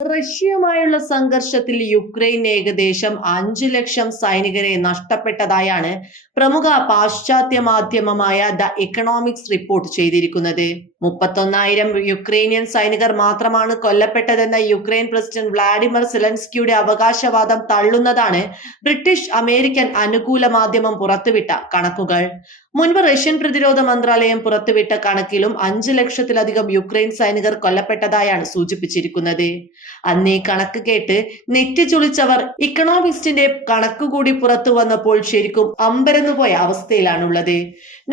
റഷ്യയുമായുള്ള സംഘർഷത്തിൽ യുക്രൈൻ ഏകദേശം 5 ലക്ഷം സൈനികരെ നഷ്ടപ്പെട്ടതായാണ് പ്രമുഖ പാശ്ചാത്യ മാധ്യമമായ ദ എക്കണോമിക്സ് റിപ്പോർട്ട് ചെയ്തിരിക്കുന്നത്. 31,000 യുക്രൈനിയൻ സൈനികർ മാത്രമാണ് കൊല്ലപ്പെട്ടതെന്ന യുക്രൈൻ പ്രസിഡന്റ് വ്ളാഡിമിർ സെലൻസ്കിയുടെ അവകാശവാദം തള്ളുന്നതാണ് ബ്രിട്ടീഷ് അമേരിക്കൻ അനുകൂല മാധ്യമം പുറത്തുവിട്ട കണക്കുകൾ. മുൻപ് റഷ്യൻ പ്രതിരോധ മന്ത്രാലയം പുറത്തുവിട്ട കണക്കിലും 5 ലക്ഷത്തിലധികം യുക്രൈൻ സൈനികർ കൊല്ലപ്പെട്ടതായാണ് സൂചിപ്പിച്ചിരിക്കുന്നത്. അന്ന് ഈ കണക്ക് കേട്ട് നെറ്റി ചുളിച്ചവർ ഇക്കണോമിസ്റ്റിന്റെ കണക്കുകൂടി പുറത്തു വന്നപ്പോൾ ശരിക്കും അമ്പരന്നുപോയ അവസ്ഥയിലാണുള്ളത്.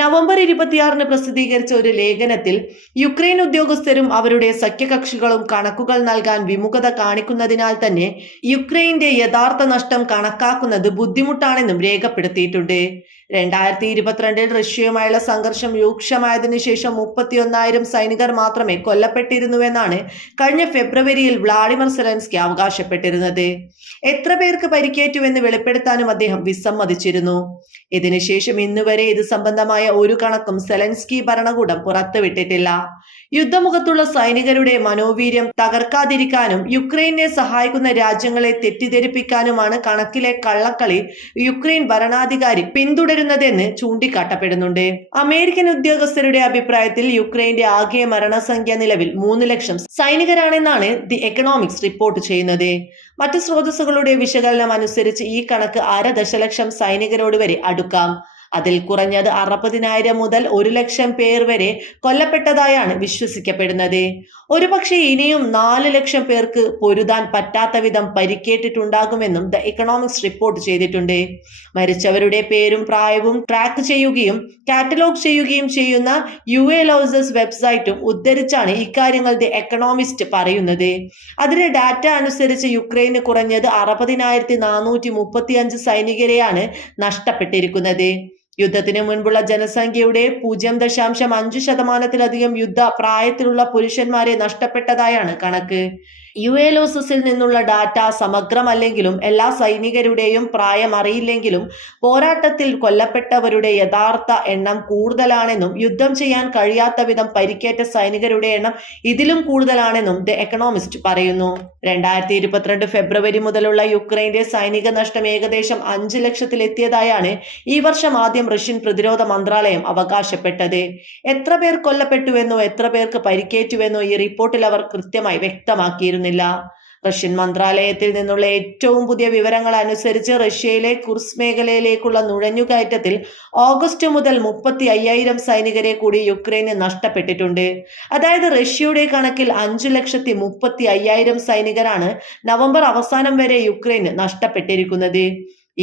നവംബർ 26 പ്രസിദ്ധീകരിച്ച ഒരു ലേഖനത്തിൽ യുക്രൈൻ ഉദ്യോഗസ്ഥരും അവരുടെ സഖ്യകക്ഷികളും കണക്കുകൾ നൽകാൻ വിമുഖത കാണിക്കുന്നതിനാൽ തന്നെ യുക്രൈന്റെ യഥാർത്ഥ നഷ്ടം കണക്കാക്കുന്നത് ബുദ്ധിമുട്ടാണെന്നും രേഖപ്പെടുത്തിയിട്ടുണ്ട്. 2022 റഷ്യയുമായുള്ള സംഘർഷം രൂക്ഷമായതിനു ശേഷം 31,000 സൈനികർ മാത്രമേ കൊല്ലപ്പെട്ടിരുന്നുവെന്നാണ് കഴിഞ്ഞ ഫെബ്രുവരിയിൽ വ്ളാഡിമിർ സെലൻസ്കി അവകാശപ്പെട്ടിരുന്നത്. എത്ര പേർക്ക് പരിക്കേറ്റുവെന്ന് വെളിപ്പെടുത്താനും അദ്ദേഹം വിസമ്മതിച്ചിരുന്നു. ഇതിനുശേഷം ഇന്നുവരെ ഇത് സംബന്ധമായ ഒരു കണക്കും സെലൻസ്കി ഭരണകൂടം പുറത്തുവിട്ടിട്ടില്ല. യുദ്ധമുഖത്തുള്ള സൈനികരുടെ മനോവീര്യം തകർക്കാതിരിക്കാനും യുക്രൈനെ സഹായിക്കുന്ന രാജ്യങ്ങളെ തെറ്റിദ്ധരിപ്പിക്കാനുമാണ് കണക്കിലെ കള്ളക്കളി യുക്രൈൻ ഭരണാധികാരി പിന്തുടരുന്നതെന്ന് ചൂണ്ടിക്കാട്ടപ്പെടുന്നുണ്ട്. അമേരിക്കൻ ഉദ്യോഗസ്ഥരുടെ അഭിപ്രായത്തിൽ യുക്രൈന്റെ ആകെ മരണസംഖ്യ നിലവിൽ 3 ലക്ഷം സൈനികരാണെന്നാണ് ദി എക്കണോമിക്സ് റിപ്പോർട്ട് ചെയ്യുന്നത്. മറ്റ് സ്രോതസ്സുകളുടെ വിശകലനം അനുസരിച്ച് ഈ കണക്ക് 1/2 ദശലക്ഷം സൈനികരോട് വരെ അടുക്കാം. അതിൽ കുറഞ്ഞത് 60,000 മുതൽ 1 ലക്ഷം പേർ വരെ കൊല്ലപ്പെട്ടതായാണ് വിശ്വസിക്കപ്പെടുന്നത്. ഒരുപക്ഷെ ഇനിയും 4 ലക്ഷം പേർക്ക് പൊരുതാൻ പറ്റാത്ത വിധം പരിക്കേറ്റിട്ടുണ്ടാകുമെന്നും ദ എക്കണോമിക്സ് റിപ്പോർട്ട് ചെയ്തിട്ടുണ്ട്. മരിച്ചവരുടെ പേരും പ്രായവും ട്രാക്ക് ചെയ്യുകയും കാറ്റലോഗ് ചെയ്യുകയും ചെയ്യുന്ന UALOSS വെബ്സൈറ്റും ഉദ്ധരിച്ചാണ് ഇക്കാര്യങ്ങൾ ദി എക്കണോമിസ്റ്റ് പറയുന്നത്. അതിലെ ഡാറ്റ അനുസരിച്ച് യുക്രൈന് കുറഞ്ഞത് 60,435 സൈനികരെയാണ് നഷ്ടപ്പെട്ടിരിക്കുന്നത്. യുദ്ധത്തിന് മുൻപുള്ള ജനസംഖ്യയുടെ 0.5% യുദ്ധ പ്രായത്തിലുള്ള പുരുഷന്മാരെ നഷ്ടപ്പെട്ടതായാണ് കണക്ക്. UALOSSൽ നിന്നുള്ള ഡാറ്റ സമഗ്രമല്ലെങ്കിലും എല്ലാ സൈനികരുടെയും പ്രായം അറിയില്ലെങ്കിലും പോരാട്ടത്തിൽ കൊല്ലപ്പെട്ടവരുടെ യഥാർത്ഥ എണ്ണം കൂടുതലാണെന്നും യുദ്ധം ചെയ്യാൻ കഴിയാത്ത വിധം പരിക്കേറ്റ സൈനികരുടെ എണ്ണം ഇതിലും കൂടുതലാണെന്നും ദ എക്കണോമിസ്റ്റ് പറയുന്നു. 2022 ഫെബ്രുവരി മുതലുള്ള യുക്രൈന്റെ സൈനിക നഷ്ടം ഏകദേശം 5 ലക്ഷത്തിലെത്തിയതായാണ് ഈ വർഷം ആദ്യം റഷ്യൻ പ്രതിരോധ മന്ത്രാലയം അവകാശപ്പെട്ടത്. എത്ര പേർ കൊല്ലപ്പെട്ടുവെന്നോ എത്ര പേർക്ക് പരിക്കേറ്റുവെന്നോ ഈ റിപ്പോർട്ടിൽ അവർ കൃത്യമായി വ്യക്തമാക്കിയിരുന്നു. റഷ്യൻ മന്ത്രാലയത്തിൽ നിന്നുള്ള ഏറ്റവും പുതിയ വിവരങ്ങൾ അനുസരിച്ച് റഷ്യയിലെ കുർസ്ക് മേഖലയിലേക്കുള്ള നുഴഞ്ഞുകയറ്റത്തിൽ ഓഗസ്റ്റ് മുതൽ 35,000 സൈനികരെ കൂടി യുക്രൈന് നഷ്ടപ്പെട്ടിട്ടുണ്ട്. അതായത് റഷ്യയുടെ കണക്കിൽ 5,35,000 സൈനികരാണ് നവംബർ അവസാനം വരെ യുക്രൈന് നഷ്ടപ്പെട്ടിരിക്കുന്നത്.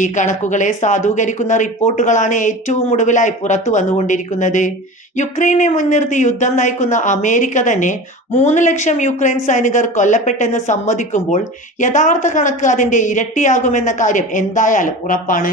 ഈ കണക്കുകളെ സാധൂകരിക്കുന്ന റിപ്പോർട്ടുകളാണ് ഏറ്റവും ഒടുവിലായി പുറത്തു വന്നുകൊണ്ടിരിക്കുന്നത്. യുക്രൈനെ മുൻനിർത്തി യുദ്ധം നയിക്കുന്ന അമേരിക്ക തന്നെ 3 ലക്ഷം യുക്രൈൻ സൈനികർ കൊല്ലപ്പെട്ടെന്ന് സമ്മതിക്കുമ്പോൾ യഥാർത്ഥ കണക്ക് അതിന്റെ ഇരട്ടിയാകുമെന്ന കാര്യം എന്തായാലും ഉറപ്പാണ്.